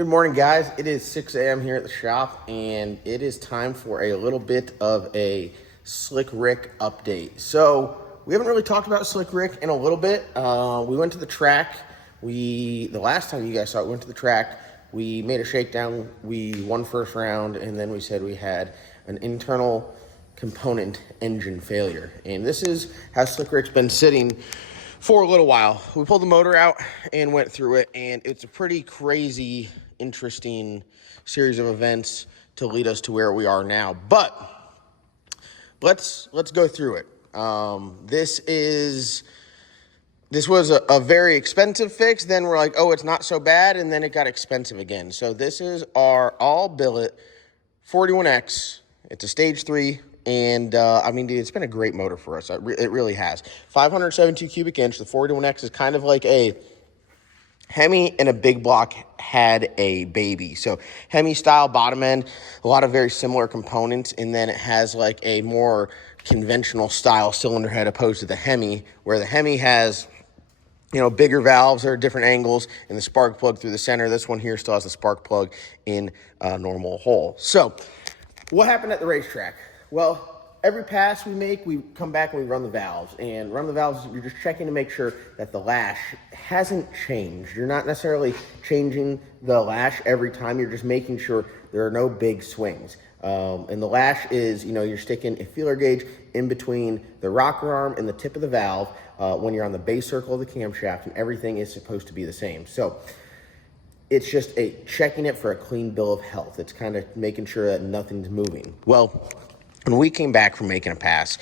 Good morning, guys. It is 6 a.m. here at the shop, and it is time for a little bit of a Slick Rick update. So we haven't really talked about Slick Rick in a little bit. We went to the track. The last time you guys saw it, we went to the track. We made a shakedown. We won first round, and then we said we had an internal component engine failure. And this is how Slick Rick's been sitting for a little while. We pulled the motor out and went through it, and it's a pretty crazy, interesting series of events to lead us to where we are now. But let's go through it. This was a very expensive fix. Then we're like, oh, it's not so bad, and then it got expensive again. So this is our all billet 41X. It's a stage 3. And, I mean, dude, it's been a great motor for us. It really has. 572 cubic inch. The 41X is kind of like a Hemi and a big block had a baby. So Hemi style bottom end, a lot of very similar components. And then it has like a more conventional style cylinder head opposed to the Hemi, where the Hemi has, bigger valves or different angles and the spark plug through the center. This one here still has the spark plug in a normal hole. So what happened at the racetrack? Well, every pass we make, we come back and we run the valves. And run the valves, you're just checking to make sure that the lash hasn't changed. You're not necessarily changing the lash every time. You're just making sure there are no big swings. And the lash is, you're sticking a feeler gauge in between the rocker arm and the tip of the valve when you're on the base circle of the camshaft, and everything is supposed to be the same. So it's just checking it for a clean bill of health. It's kind of making sure that nothing's moving. Well, when we came back from making a pass,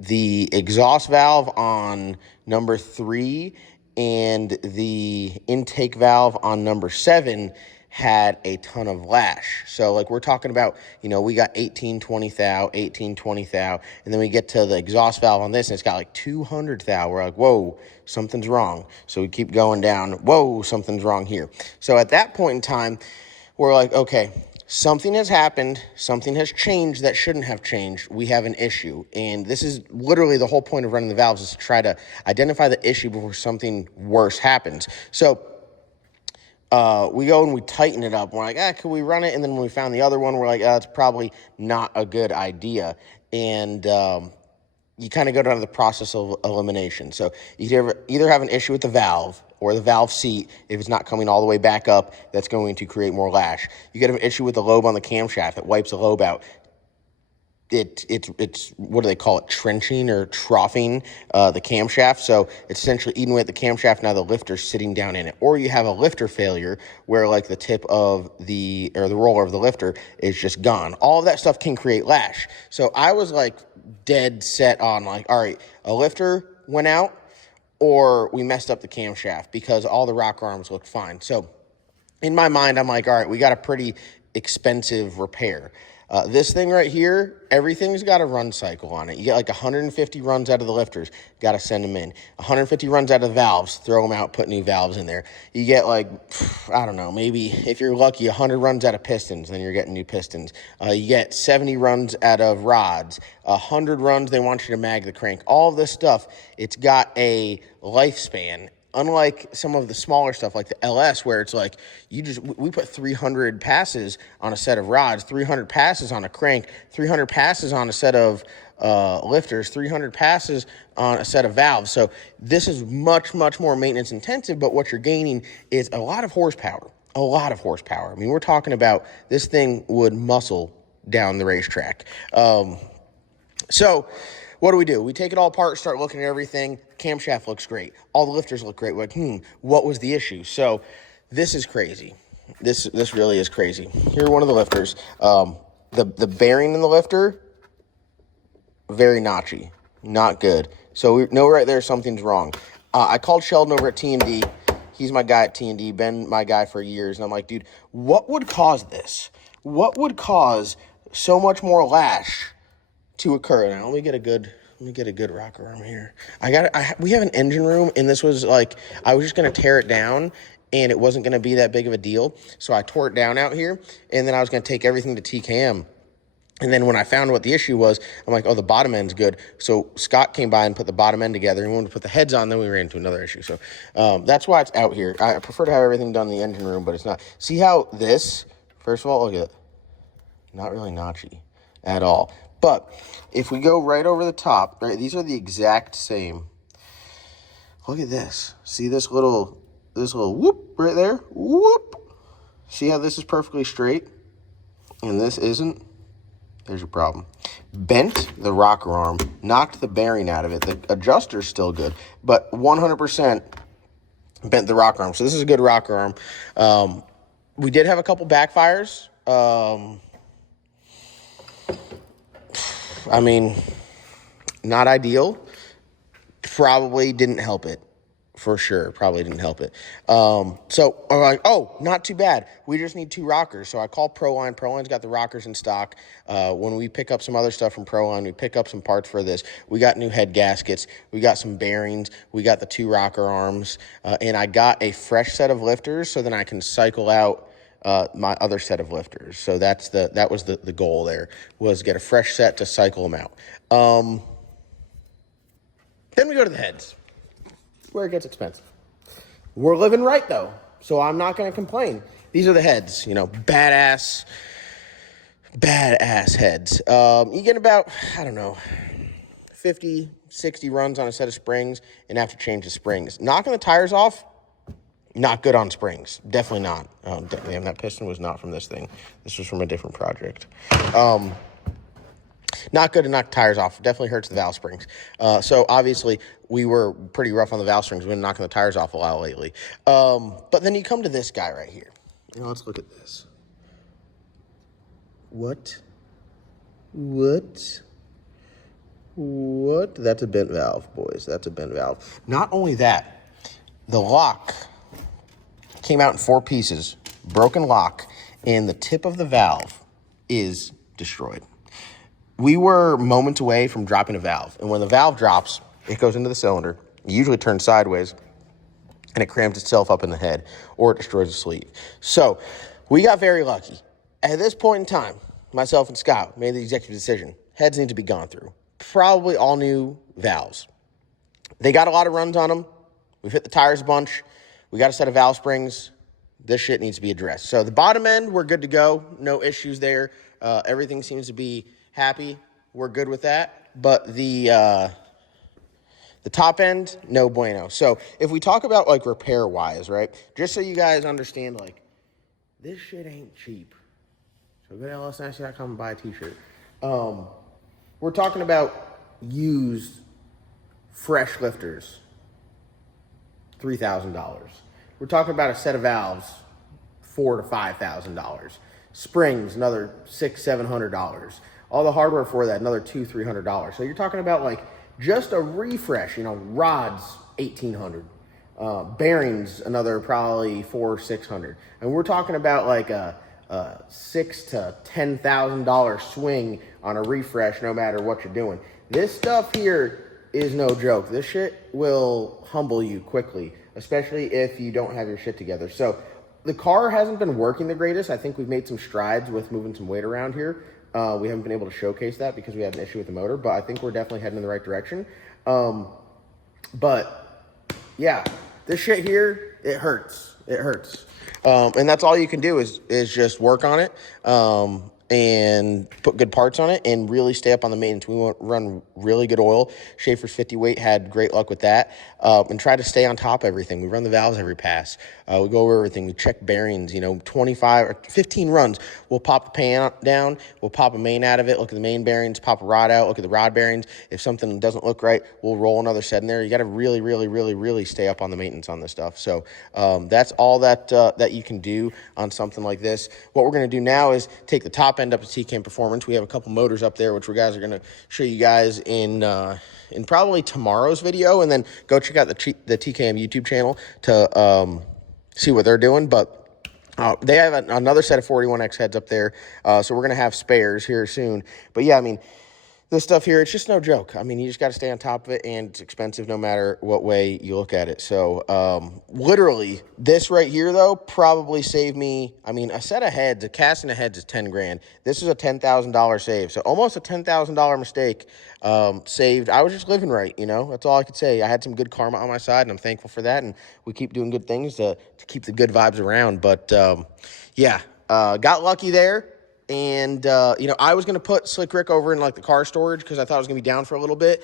the exhaust valve on number 3 and the intake valve on number 7 had a ton of lash. So like we're talking about, we got 18, 20 thou, 18, 20 thou, and then we get to the exhaust valve on this and it's got like 200 thou. We're like, whoa, something's wrong. So we keep going down. Whoa, something's wrong here. So at that point in time, we're like, okay, something has happened, something has changed that shouldn't have changed. We have an issue. And this is literally the whole point of running the valves, is to try to identify the issue before something worse happens. So we go and we tighten it up. We're like, can we run it? And then when we found the other one, we're like, it's probably not a good idea. And you kind of go down to the process of elimination. So you either have an issue with the valve or the valve seat. If it's not coming all the way back up, that's going to create more lash. You get an issue with the lobe on the camshaft that wipes the lobe out. It's what do they call it? Trenching or troughing the camshaft. So it's essentially eating away at the camshaft. Now the lifter's sitting down in it. Or you have a lifter failure where like the tip of the roller of the lifter is just gone. All of that stuff can create lash. So I was like dead set on like, all right, a lifter went out or we messed up the camshaft because all the rocker arms looked fine. So in my mind, I'm like, all right, we got a pretty expensive repair. This thing right here, everything's got a run cycle on it. You get like 150 runs out of the lifters, got to send them in. 150 runs out of the valves, throw them out, put new valves in there. You get like, I don't know, maybe if you're lucky, 100 runs out of pistons, then you're getting new pistons. You get 70 runs out of rods, 100 runs, they want you to mag the crank. All of this stuff, it's got a lifespan. Unlike some of the smaller stuff like the LS, where it's like we put 300 passes on a set of rods, 300 passes on a crank, 300 passes on a set of lifters, 300 passes on a set of valves. So this is much, much more maintenance intensive, but what you're gaining is a lot of horsepower, I mean, we're talking about this thing would muscle down the racetrack. So what do? We take it all apart, start looking at everything. Camshaft looks great. All the lifters look great. We're like, what was the issue? So this is crazy. This really is crazy. Here are one of the lifters. The bearing in the lifter, very notchy. Not good. So we know right there something's wrong. I called Sheldon over at T&D. He's my guy at T&D, been my guy for years. And I'm like, dude, what would cause this? What would cause so much more lash to occur? Now, let me get a good rocker arm here. We have an engine room, and this was like, I was just going to tear it down, and it wasn't going to be that big of a deal. So I tore it down out here, and then I was going to take everything to TKM. And then when I found what the issue was, I'm like, oh, the bottom end's good. So Scott came by and put the bottom end together, and when we put the heads on, then we ran into another issue. So that's why it's out here. I prefer to have everything done in the engine room, but it's not. See how this, first of all, look at it. Not really notchy at all. But if we go right over the top, right, these are the exact same. Look at this. See this little whoop right there? Whoop. See how this is perfectly straight and this isn't? There's your problem. Bent the rocker arm, knocked the bearing out of it. The adjuster's still good, but 100% bent the rocker arm. So this is a good rocker arm. We did have a couple backfires. I mean, not ideal. Probably didn't help it. For sure, probably didn't help it. So I'm like, oh, not too bad. We just need 2 rockers. So I call Proline. Proline's got the rockers in stock. When we pick up some other stuff from Proline, we pick up some parts for this. We got new head gaskets. We got some bearings. We got the 2 rocker arms. And I got a fresh set of lifters so then I can cycle out my other set of lifters. So that was the goal there, was get a fresh set to cycle them out. Then we go to the heads, where it gets expensive. We're living right, though, so I'm not going to complain. These are the heads, badass heads. You get about, 50, 60 runs on a set of springs and have to change the springs. Knocking the tires off, not good on springs. Definitely not. Damn, that piston was not from this thing. This was from a different project. Not good to knock tires off. Definitely hurts the valve springs. So obviously we were pretty rough on the valve springs. We've been knocking the tires off a lot lately. But then you come to this guy right here. Let's look at this. What? That's a bent valve, boys. That's a bent valve. Not only that, the lock came out in 4 pieces. Broken lock. And the tip of the valve is destroyed. We were moments away from dropping a valve. And when the valve drops, it goes into the cylinder. It usually turns sideways, and it crams itself up in the head, or it destroys the sleeve. So we got very lucky. At this point in time, myself and Scott made the executive decision. Heads need to be gone through. Probably all new valves. They got a lot of runs on them. We've hit the tires a bunch. We got a set of valve springs. This shit needs to be addressed. So the bottom end, we're good to go. No issues there. Everything seems to be happy. We're good with that. But the top end, no bueno. So if we talk about like repair wise, right? Just so you guys understand, like, this shit ain't cheap. So go to lsnc.com and buy a t-shirt. We're talking about used fresh lifters, $3,000. We're talking about a set of valves, $4,000 to $5,000. Springs, another $600-700. All the hardware for that, another $200-300. So you're talking about like just a refresh, rods, $1,800. Bearings, another probably $400-600. And we're talking about like a $6,000 to $10,000 swing on a refresh, no matter what you're doing. This stuff here is no joke. This shit will humble you quickly, especially if you don't have your shit together. So the car hasn't been working the greatest. I think we've made some strides with moving some weight around here. We haven't been able to showcase that because we had an issue with the motor, but I think we're definitely heading in the right direction. But yeah, this shit here, it hurts. It hurts. And that's all you can do is just work on it. And put good parts on it and really stay up on the maintenance. We want run really good oil. Schaefer's 50 weight had great luck with that. And try to stay on top of everything. We run the valves every pass. We go over everything. We check bearings, 25 or 15 runs. We'll pop the pan down. We'll pop a main out of it. Look at the main bearings, pop a rod out. Look at the rod bearings. If something doesn't look right, we'll roll another set in there. You got to really, really, really, really stay up on the maintenance on this stuff. So that's all that you can do on something like this. What we're going to do now is take the top end up to TKM Performance. We have a couple motors up there, which we guys are going to show you guys in probably tomorrow's video, and then go check out the TKM YouTube channel to see what they're doing. But they have another set of 41X heads up there, so we're going to have spares here soon. But yeah, this stuff here, it's just no joke. I mean, you just got to stay on top of it, and it's expensive no matter what way you look at it. So, literally, this right here, though, probably saved me, I mean, a set of heads, a casting of heads is 10 grand. This is a $10,000 save. So, almost a $10,000 mistake saved. I was just living right, you know? That's all I could say. I had some good karma on my side, and I'm thankful for that, and we keep doing good things to keep the good vibes around. But, yeah, got lucky there. And, you know, I was going to put Slick Rick over in, like, the car storage because I thought it was going to be down for a little bit.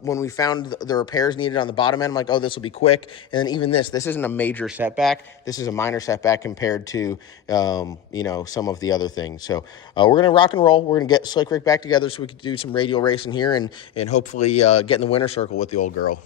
When we found the repairs needed on the bottom end, I'm like, oh, this will be quick. And then even this isn't a major setback. This is a minor setback compared to, you know, some of the other things. So we're going to rock and roll. We're going to get Slick Rick back together so we can do some radial racing here and hopefully get in the winner's circle with the old girl.